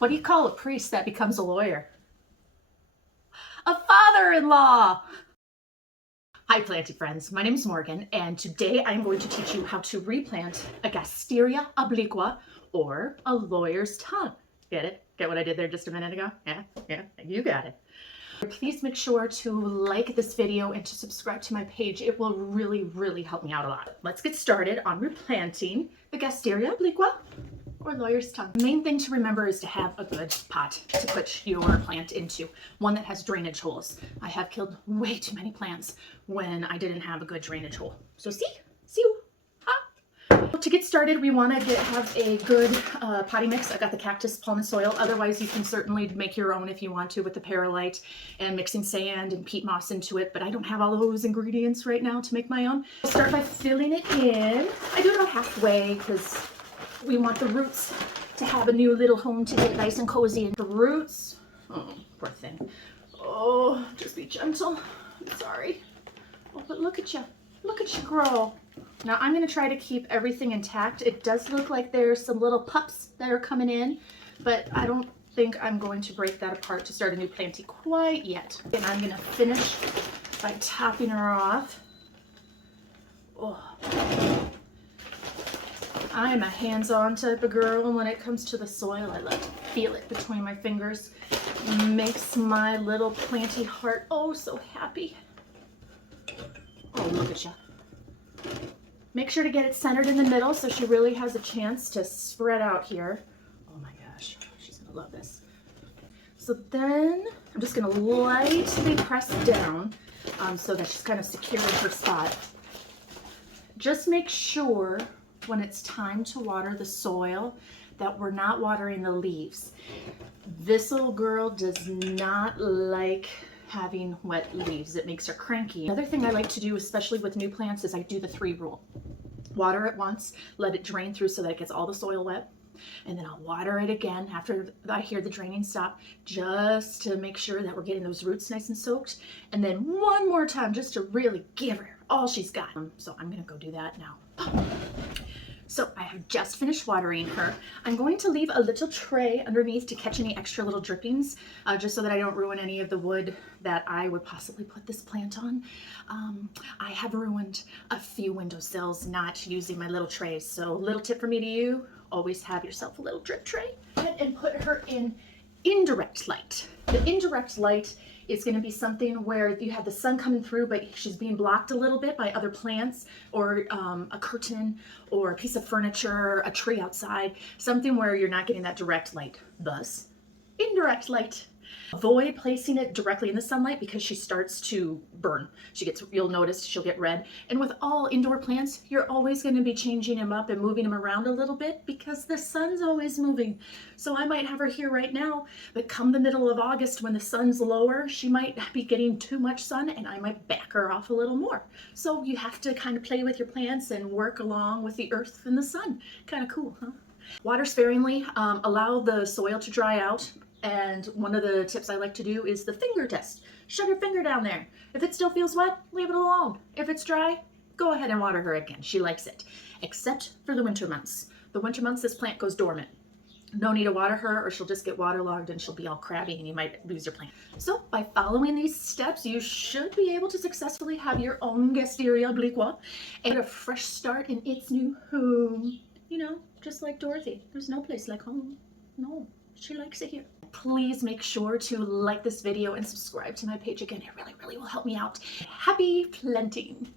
What do you call a priest that becomes a lawyer? A father-in-law! Hi planty friends, my name is Morgan and today I'm going to teach you how to replant a Gasteria Obliqua or a lawyer's tongue. Get it? Get what I did there just a minute ago? Yeah, you got it. Please make sure to like this video and to subscribe to my page. It will really help me out a lot. Let's get started on replanting the Gasteria Obliqua or lawyer's tongue. The main thing to remember is to have a good pot to put your plant into, one that has drainage holes. I have killed way too many plants when I didn't have a good drainage hole. So see you. To get started, we want to have a good potting mix. I got the cactus pollen soil. Otherwise, you can certainly make your own if you want to with the perlite and mixing sand and peat moss into it. But I don't have all those ingredients right now to make my own. I'll start by filling it in. I do it about halfway because we want the roots to have a new little home to get nice and cozy. And the roots, oh, poor thing. Oh, just be gentle. I'm sorry. Oh, but look at you. Look at you grow. Now I'm going to try to keep everything intact. It does look like there's some little pups that are coming in, but I don't think I'm going to break that apart to start a new planty quite yet. And I'm going to finish by topping her off. Oh. I'm a hands-on type of girl, and when it comes to the soil, I like to feel it between my fingers. It makes my little planty heart oh so happy. Oh, look at you. Make sure to get it centered in the middle so she really has a chance to spread out here. Oh my gosh, she's gonna love this. So then I'm just gonna lightly press down so that she's kind of secure in her spot. Just make sure when it's time to water the soil that we're not watering the leaves. This little girl does not like having wet leaves. It makes her cranky. Another thing I like to do, especially with new plants, is I do the 3 rule. Water it once, let it drain through so that it gets all the soil wet, and then I'll water it again after I hear the draining stop, just to make sure that we're getting those roots nice and soaked, and then one more time just to really give her all she's got. So I'm gonna go do that now. So I have just finished watering her. I'm going to leave a little tray underneath to catch any extra little drippings, just so that I don't ruin any of the wood that I would possibly put this plant on. I have ruined a few windowsills not using my little trays. So little tip from me to you, always have yourself a little drip tray. And put her in indirect light. The indirect light is going to be something where you have the sun coming through, but she's being blocked a little bit by other plants or a curtain or a piece of furniture, a tree outside, something where you're not getting that direct light. Thus, indirect light. Avoid placing it directly in the sunlight because she starts to burn. You'll notice she'll get red. And with all indoor plants, you're always going to be changing them up and moving them around a little bit because the sun's always moving. So I might have her here right now, but come the middle of August when the sun's lower, she might be getting too much sun and I might back her off a little more. So you have to kind of play with your plants and work along with the earth and the sun. Kind of cool, huh? Water sparingly, allow the soil to dry out. And one of the tips I like to do is the finger test. Shove your finger down there. If it still feels wet, leave it alone. If it's dry, go ahead and water her again. She likes it, except for the winter months. The winter months, this plant goes dormant. No need to water her or she'll just get waterlogged and she'll be all crabby and you might lose your plant. So by following these steps, you should be able to successfully have your own Gasteria Obliqua and a fresh start in its new home. You know, just like Dorothy. There's no place like home. No, she likes it here. Please make sure to like this video and subscribe to my page again. It really will help me out. Happy planting!